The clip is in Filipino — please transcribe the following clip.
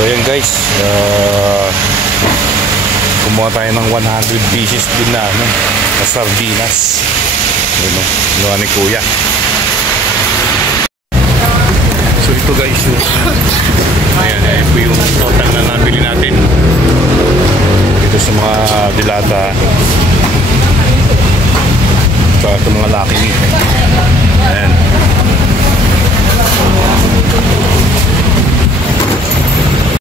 So yun guys, kumuha tayo ng 100 pieces din na sardinas. Ano, gawa ni Kuya. So ito guys, yung ayan po yung total na nabili natin dito sa mga dilata sa mga Lucky Meat. Ayan.